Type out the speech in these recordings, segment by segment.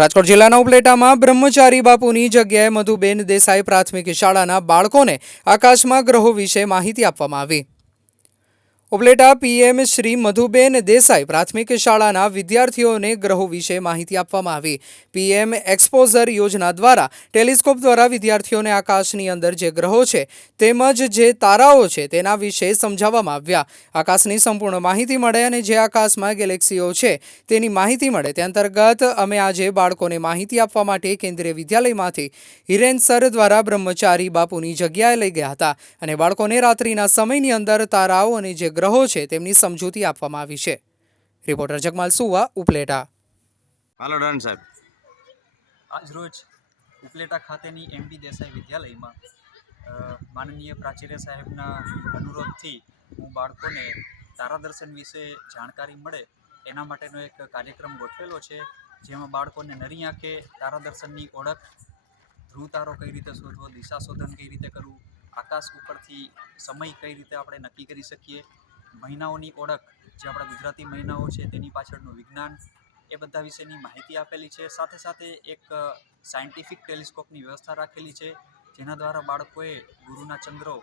રાજકોટ જિલ્લાના ઉપલેટામાં બ્રહ્મચારી બાપુની જગ્યાએ મધુબેન દેસાઈ પ્રાથમિક શાળાના બાળકોને આકાશમાં ગ્રહો વિશે માહિતી આપવામાં આવી. ઉપલેટા પીએમ શ્રી મધુબેન દેસાઈ પ્રાથમિક શાળાના વિદ્યાર્થીઓને ગ્રહો વિશે માહિતી આપવામાં આવી. પીએમ એક્સપોઝર યોજના દ્વારા ટેલિસ્કોપ દ્વારા વિદ્યાર્થીઓને આકાશની અંદર જે ગ્રહો છે, તેમજ જે તારાઓ છે, તેના વિશે સમજાવવામાં આવ્યા. આકાશની સંપૂર્ણ માહિતી મળે અને જે આકાશમાં ગેલેક્સીઓ છે, તેની માહિતી મળે. તે અંતર્ગત અમે આજે બાળકોને માહિતી આપવા માટે કેન્દ્રીય વિદ્યાલયમાંથી હિરેન સર દ્વારા બ્રહ્મચારી બાપુની જગ્યાએ લઈ ગયા હતા અને બાળકોને રાત્રિના સમયની અંદર તારાઓ અને જે ગ્રહો છે તેમની સમજૂતી આપવામાં આવી છે. રિપોર્ટર જગમાલ સુવા ઉપલેટા. હાલો ડન સાહેબ. આજ રોજ ઉપલેટા ખાતેની એમડી દેસાઈ વિદ્યાલયમાં માનનીય પ્રાચાર્ય સાહેબના અનુરોધથી હું બાળકોને તારાદર્શન વિશે જાણકારી મળે એના માટેનો એક કાર્યક્રમ ગોઠવેલો છે જેમાં બાળકોને નરી આંખે તારાદર્શનની ઓળખ ધ્રુવ તારો કઈ રીતે શોધવો દિશા શોધન કઈ રીતે કરવું આકાશ ઉપરથી સમય કઈ રીતે આપણે નક્કી કરી શકીએ મહિનાઓની ઓળખ, જે આપણા ગુજરાતી મહિનાઓ છે, તેની પાછળનું વિજ્ઞાન, એ બધા વિશેની માહિતી આપેલી છે. સાથે સાથે એક સાયન્ટિફિક ટેલિસ્કોપની વ્યવસ્થા રાખેલી છે, જેના દ્વારા બાળકોએ ગુરુના ચંદ્રો,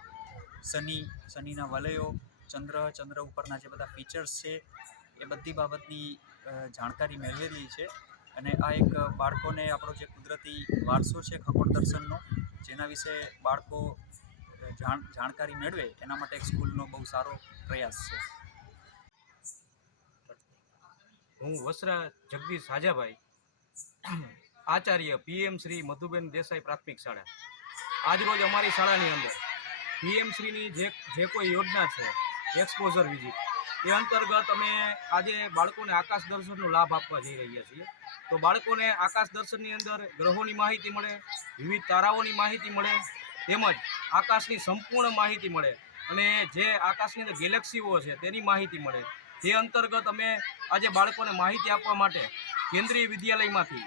શનિ, શનિના વલયો, ચંદ્ર ચંદ્ર ઉપરના જે બધા ફીચર્સ છે, એ બધી બાબતની જાણકારી મેળવેલી છે. અને આ એક બાળકોને આપણો જે કુદરતી વારસો છે, ખગોળ દર્શનનો, જેના વિશે બાળકો જાણ, જાણકારી મેળવે, એના માટે એક સ્કૂલનો બહુ સારો પ્રયાસ છે. હું વસરા જગદીશ હાજાભાઈ, આચાર્ય પીએમ શ્રી મધુબેન દેસાઈ પ્રાથમિક શાળા. આજરોજ અમારી શાળાની અંદર પીએમ જે જે કોઈ યોજના છે એક્સપોઝર વિઝિટ એ અંતર્ગત અમે આજે બાળકોને આકાશ દર્શનનો લાભ આપવા જઈ રહ્યા છીએ. તો બાળકોને આકાશ દર્શનની અંદર ગ્રહોની માહિતી મળે, વિવિધ તારાઓની માહિતી મળે તેમજ આકાશની સંપૂર્ણ માહિતી મળે અને જે આકાશની અંદર ગેલેક્સીઓ છે તેની માહિતી મળે. તે અંતર્ગત અમે આજે બાળકોને માહિતી આપવા માટે કેન્દ્રીય વિદ્યાલયમાંથી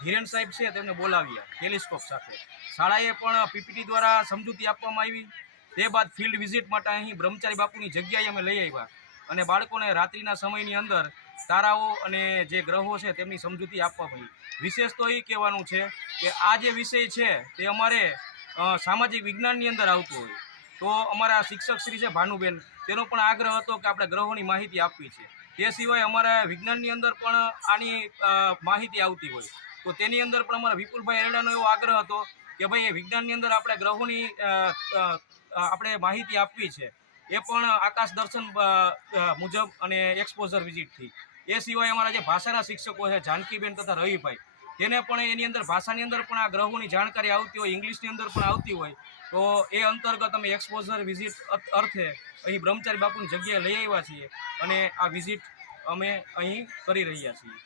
ધીરેન સાહેબ છે તેમને બોલાવ્યા ટેલિસ્કોપ સાથે. શાળાએ પણ પીપીટી દ્વારા સમજૂતી આપવામાં આવી. તે બાદ ફિલ્ડ વિઝિટ માટે અહીં બ્રહ્મચારી બાપુની જગ્યાએ અમે લઈ આવ્યા અને બાળકોને રાત્રિના સમયની અંદર તારાઓ અને જે ગ્રહો છે તેમની સમજૂતી આપવામાં આવી વિશેષ તો એ કહેવાનું છે કે આ જે વિષય છે તે અમારે સામાજિક વિજ્ઞાનની અંદર આવતું હોય. તો અમારા શિક્ષક શ્રી છે ભાનુબેન, તેનો પણ આગ્રહ હતો કે આપણે ગ્રહોની માહિતી આપવી છે. તે સિવાય અમારા વિજ્ઞાનની અંદર પણ આની માહિતી આવતી હોય. તો તેની અંદર પણ અમારા વિપુલભાઈ એરડાનો એવો આગ્રહ હતો કે ભાઈ એ વિજ્ઞાનની અંદર આપણે ગ્રહોની આપણે માહિતી આપવી છે. એ પણ આકાશ દર્શન મુજબ અને એક્સપોઝર વિઝિટથી એ સિવાય અમારા જે ભાષાના શિક્ષકો છે, જાનકીબેન તથા રવિભાઈ તેને પણ એની અંદર ભાષાની અંદર પણ આ ગ્રહોની જાણકારી આવતી હોય, ઇંગ્લિશની અંદર પણ આવતી હોય, તો એ અંતર્ગત અમે એક્સપોઝર વિઝિટ અર્થે અહીં બ્રહ્મચારી બાપુની જગ્યાએ લઈ આવ્યા છીએ અને આ વિઝિટ અમે અહીં કરી રહ્યા છીએ.